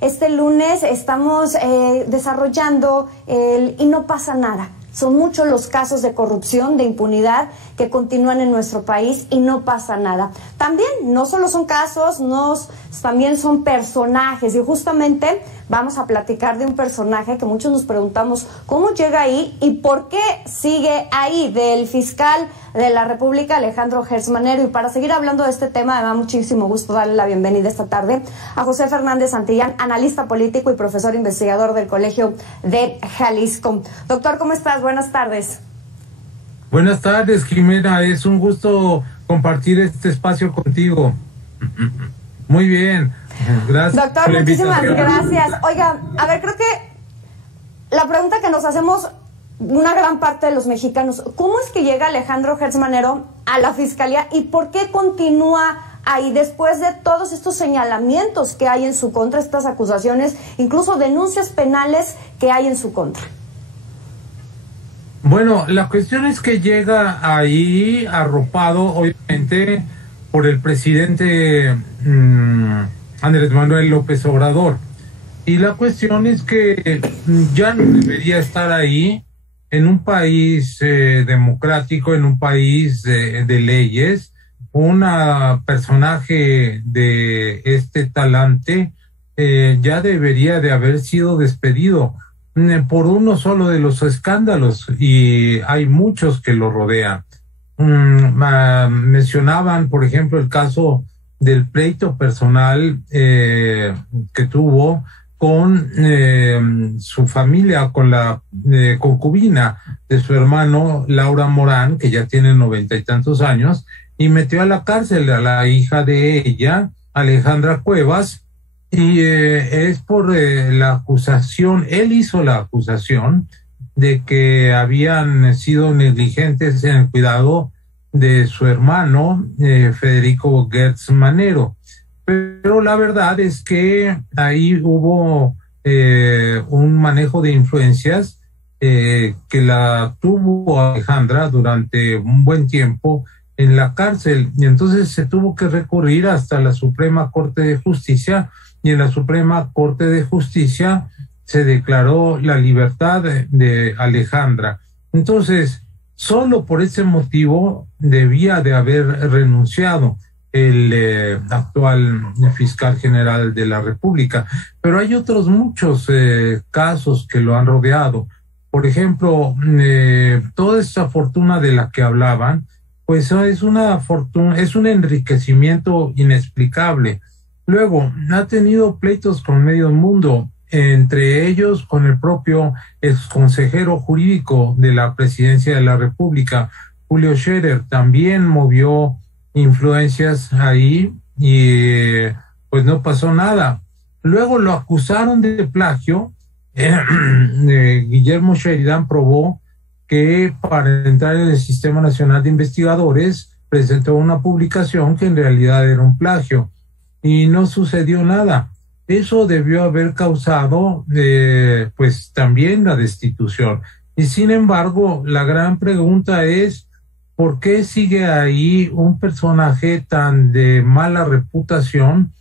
Este lunes estamos desarrollando y no pasa nada. Son muchos los casos de corrupción, de impunidad que continúan en nuestro país y no pasa nada. También no solo son casos, también son personajes, y justamente vamos a platicar de un personaje que muchos nos preguntamos cómo llega ahí y por qué sigue ahí, del fiscal de la República, Alejandro Gertz Manero. Y para seguir hablando de este tema, me da muchísimo gusto darle la bienvenida esta tarde a José Fernández Santillán, analista político y profesor investigador del Colegio de Jalisco. Doctor, ¿cómo estás? Buenas tardes. Buenas tardes, Jimena. Es un gusto compartir este espacio contigo. Muy bien. Gracias. Doctor, muchísimas gracias. Oiga, a ver, creo que la pregunta que nos hacemos una gran parte de los mexicanos, ¿cómo es que llega Alejandro Gertz Manero a la Fiscalía y por qué continúa ahí después de todos estos señalamientos que hay en su contra, estas acusaciones, incluso denuncias penales que hay en su contra? Bueno, la cuestión es que llega ahí arropado, obviamente, por el presidente Andrés Manuel López Obrador. Y la cuestión es que ya no debería estar ahí en un país democrático, en un país de leyes. Un personaje de este talante ya debería de haber sido despedido por uno solo de los escándalos, y hay muchos que lo rodean. Mencionaban, por ejemplo, el caso del pleito personal que tuvo con su familia, con la concubina de su hermano, Laura Morán, que ya tiene 90 y tantos años, y metió a la cárcel a la hija de ella, Alejandra Cuevas, y es por la acusación, él hizo la acusación de que habían sido negligentes en el cuidado de su hermano, Federico Gertz Manero. Pero la verdad es que ahí hubo un manejo de influencias que la tuvo Alejandra durante un buen tiempo en la cárcel, y entonces se tuvo que recurrir hasta la Suprema Corte de Justicia, y en la Suprema Corte de Justicia se declaró la libertad de Alejandra. Entonces, solo por ese motivo debía de haber renunciado el actual fiscal general de la República. Pero hay otros muchos casos que lo han rodeado. Por ejemplo, toda esa fortuna de la que hablaban, pues es una fortuna, es un enriquecimiento inexplicable. Luego, ha tenido pleitos con medio mundo, entre ellos con el propio exconsejero jurídico de la Presidencia de la República, Julio Scherer. También movió influencias ahí y pues no pasó nada. Luego lo acusaron de plagio. Guillermo Sheridan probó que para entrar en el Sistema Nacional de Investigadores presentó una publicación que en realidad era un plagio y no sucedió nada. Eso debió haber causado pues también la destitución. Y sin embargo, la gran pregunta es, ¿por qué sigue ahí un personaje tan de mala reputación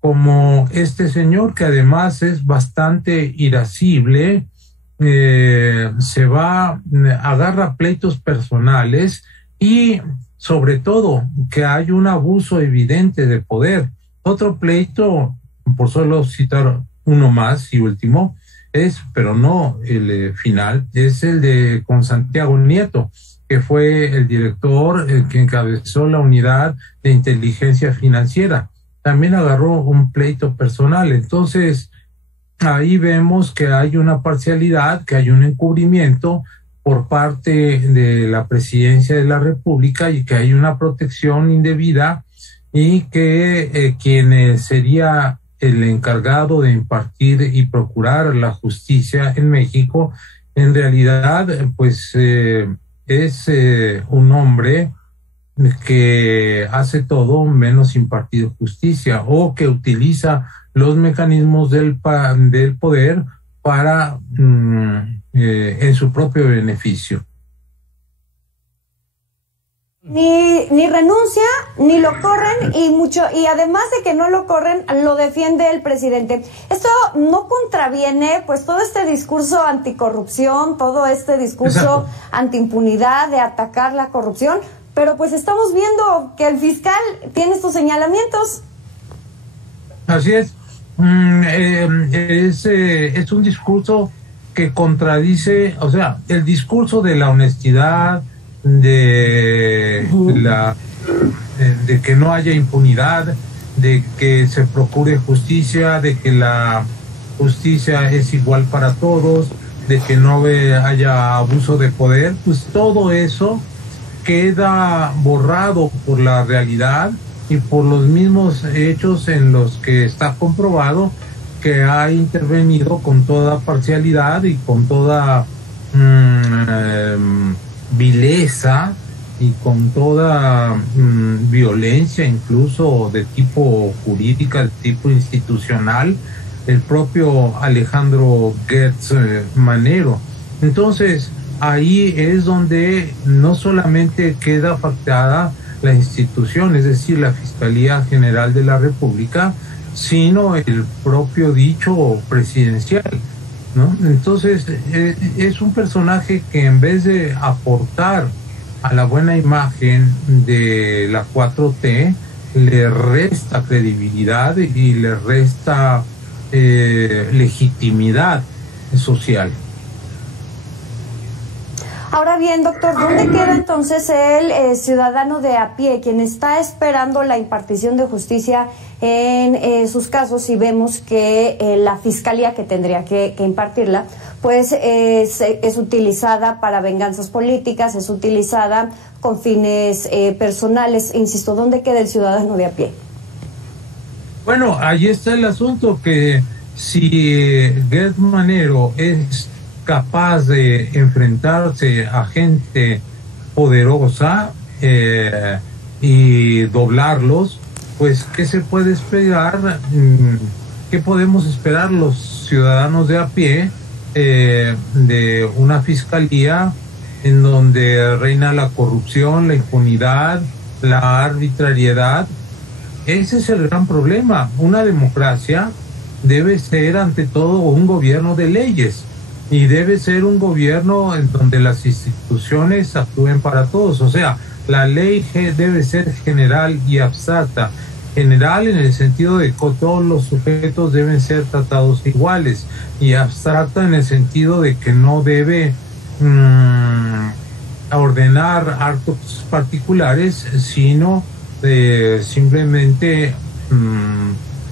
como este señor, que además es bastante irascible, agarra pleitos personales y sobre todo que hay un abuso evidente de poder? Otro pleito, por solo citar uno más y último, pero no el final, es el de con Santiago Nieto, que fue el director que encabezó la unidad de inteligencia financiera. También agarró un pleito personal. Entonces, ahí vemos que hay una parcialidad, que hay un encubrimiento por parte de la Presidencia de la República, y que hay una protección indebida, y que quien sería el encargado de impartir y procurar la justicia en México, en realidad, pues es un hombre que hace todo menos impartir justicia, o que utiliza los mecanismos del poder para en su propio beneficio. Ni renuncia, ni lo corren, y además de que no lo corren, lo defiende el presidente. Esto no contraviene pues todo este discurso anticorrupción, todo este discurso antiimpunidad, de atacar la corrupción, pero pues estamos viendo que el fiscal tiene estos señalamientos. Así es. Es un discurso que contradice, o sea, el discurso de la honestidad, de que no haya impunidad, de que se procure justicia, de que la justicia es igual para todos, de que no haya abuso de poder, pues todo eso queda borrado por la realidad y por los mismos hechos en los que está comprobado que ha intervenido con toda parcialidad y con toda vileza y con toda violencia, incluso de tipo jurídica, de tipo institucional, el propio Alejandro Gertz Manero. Entonces, ahí es donde no solamente queda afectada la institución, es decir, la Fiscalía General de la República, sino el propio dicho presidencial, ¿no? Entonces, es un personaje que en vez de aportar a la buena imagen de la 4T, le resta credibilidad y le resta legitimidad social. Ahora bien, doctor, ¿dónde queda entonces el ciudadano de a pie, quien está esperando la impartición de justicia en sus casos, si vemos que la fiscalía que tendría que impartirla, pues es utilizada para venganzas políticas, es utilizada con fines personales? Insisto, ¿dónde queda el ciudadano de a pie? Bueno, ahí está el asunto, que si Gertz Manero es capaz de enfrentarse a gente poderosa y doblarlos, pues ¿qué se puede esperar? ¿Qué podemos esperar los ciudadanos de a pie de una fiscalía en donde reina la corrupción, la impunidad, la arbitrariedad? Ese es el gran problema. Una democracia debe ser ante todo un gobierno de leyes, y debe ser un gobierno en donde las instituciones actúen para todos. O sea, la ley debe ser general y abstracta. General en el sentido de que todos los sujetos deben ser tratados iguales, y abstracta en el sentido de que no debe ordenar actos particulares, sino simplemente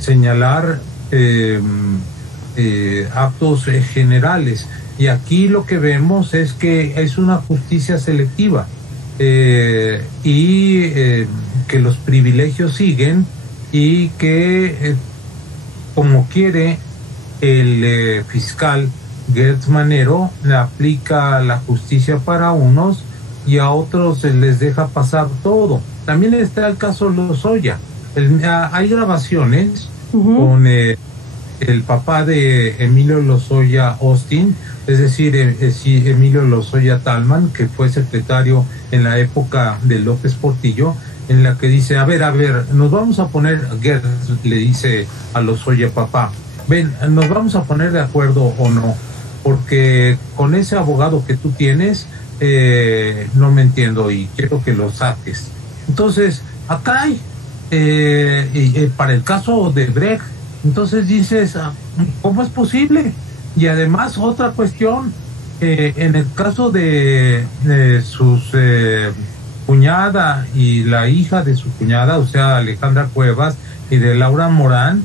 señalar actos generales. Y aquí lo que vemos es que es una justicia selectiva, y que los privilegios siguen, y que como quiere el fiscal Gertz Manero, aplica la justicia para unos y a otros les deja pasar todo. También está el caso Lozoya. Hay grabaciones con el papá de Emilio Lozoya Austin, es decir, Emilio Lozoya Talman, que fue secretario en la época de López Portillo, en la que dice, a ver, nos vamos a poner, Gertz le dice a Lozoya, papá, ven, nos vamos a poner de acuerdo o no, porque con ese abogado que tú tienes, no me entiendo y quiero que lo saques. Entonces, acá hay, para el caso de Brecht, entonces dices, ¿cómo es posible? Y además otra cuestión, en el caso de sus cuñada y la hija de su cuñada, o sea, Alejandra Cuevas, y de Laura Morán,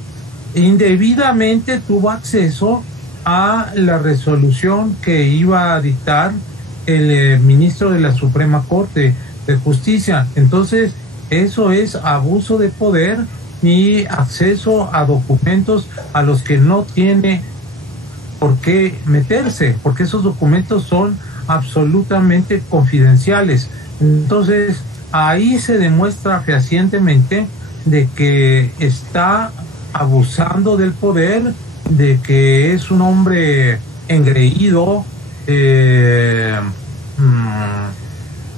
indebidamente tuvo acceso a la resolución que iba a dictar el ministro de la Suprema Corte de Justicia. Entonces, eso es abuso de poder y acceso a documentos a los que no tiene por qué meterse, porque esos documentos son absolutamente confidenciales. Entonces, ahí se demuestra fehacientemente de que está abusando del poder, de que es un hombre engreído,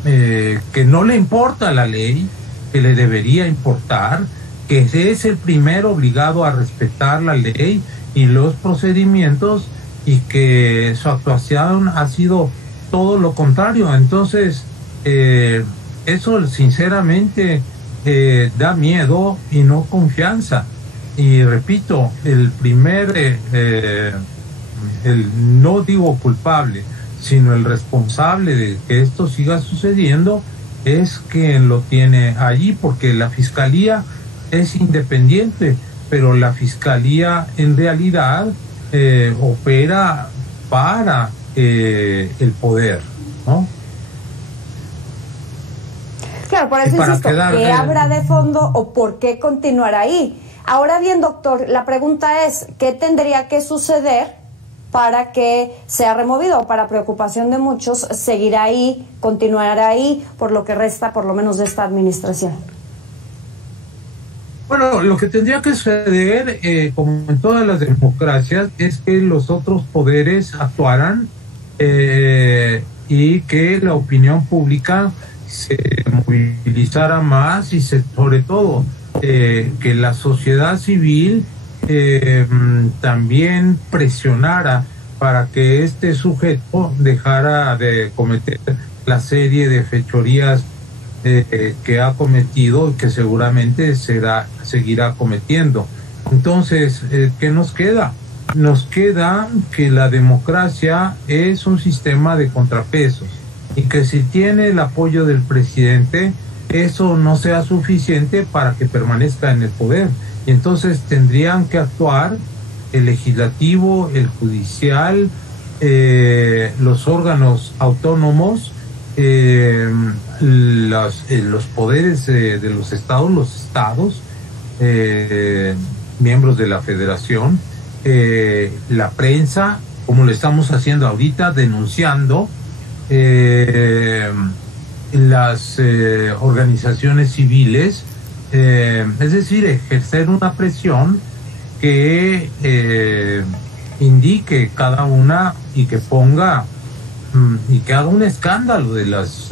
que no le importa la ley, que le debería importar, que es el primero obligado a respetar la ley y los procedimientos, y que su actuación ha sido todo lo contrario. Entonces, eso sinceramente da miedo y no confianza. Y repito, el no digo culpable, sino el responsable de que esto siga sucediendo es quien lo tiene allí, porque la fiscalía es independiente, pero la fiscalía en realidad opera para el poder, ¿no? Claro, por eso insisto, ¿qué habrá de fondo o por qué continuar ahí? Ahora bien, doctor, la pregunta es, ¿qué tendría que suceder para que sea removido? O para preocupación de muchos, seguirá ahí, continuará ahí, por lo que resta, por lo menos, de esta administración. Bueno, lo que tendría que suceder, como en todas las democracias, es que los otros poderes actuaran y que la opinión pública se movilizara más y sobre todo que la sociedad civil también presionara para que este sujeto dejara de cometer la serie de fechorías que ha cometido y que seguramente seguirá cometiendo. Entonces, ¿qué nos queda? Nos queda que la democracia es un sistema de contrapesos y que si tiene el apoyo del presidente, eso no sea suficiente para que permanezca en el poder. Y entonces tendrían que actuar el legislativo, el judicial, los órganos autónomos, los poderes de los estados, miembros de la federación, la prensa, como lo estamos haciendo ahorita, denunciando, las organizaciones civiles, es decir, ejercer una presión que indique cada una y que ponga y que haga un escándalo de las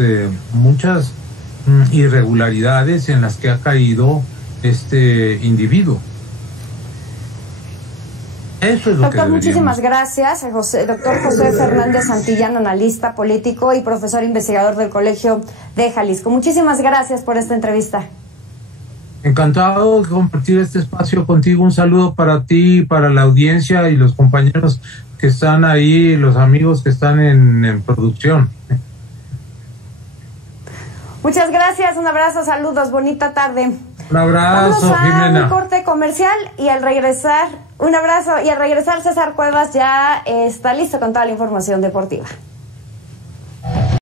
muchas irregularidades en las que ha caído este individuo. Eso es lo doctor, muchísimas gracias. Doctor José Fernández Santillán, analista político y profesor investigador del Colegio de Jalisco. Muchísimas gracias por esta entrevista. Encantado de compartir este espacio contigo. Un saludo para ti, para la audiencia y los compañeros que están ahí, los amigos que están en producción. Muchas gracias, un abrazo, saludos, bonita tarde. Un abrazo, vamos a Jimena. un corte comercial y al regresar, un abrazo, y al regresar César Cuevas ya está listo con toda la información deportiva.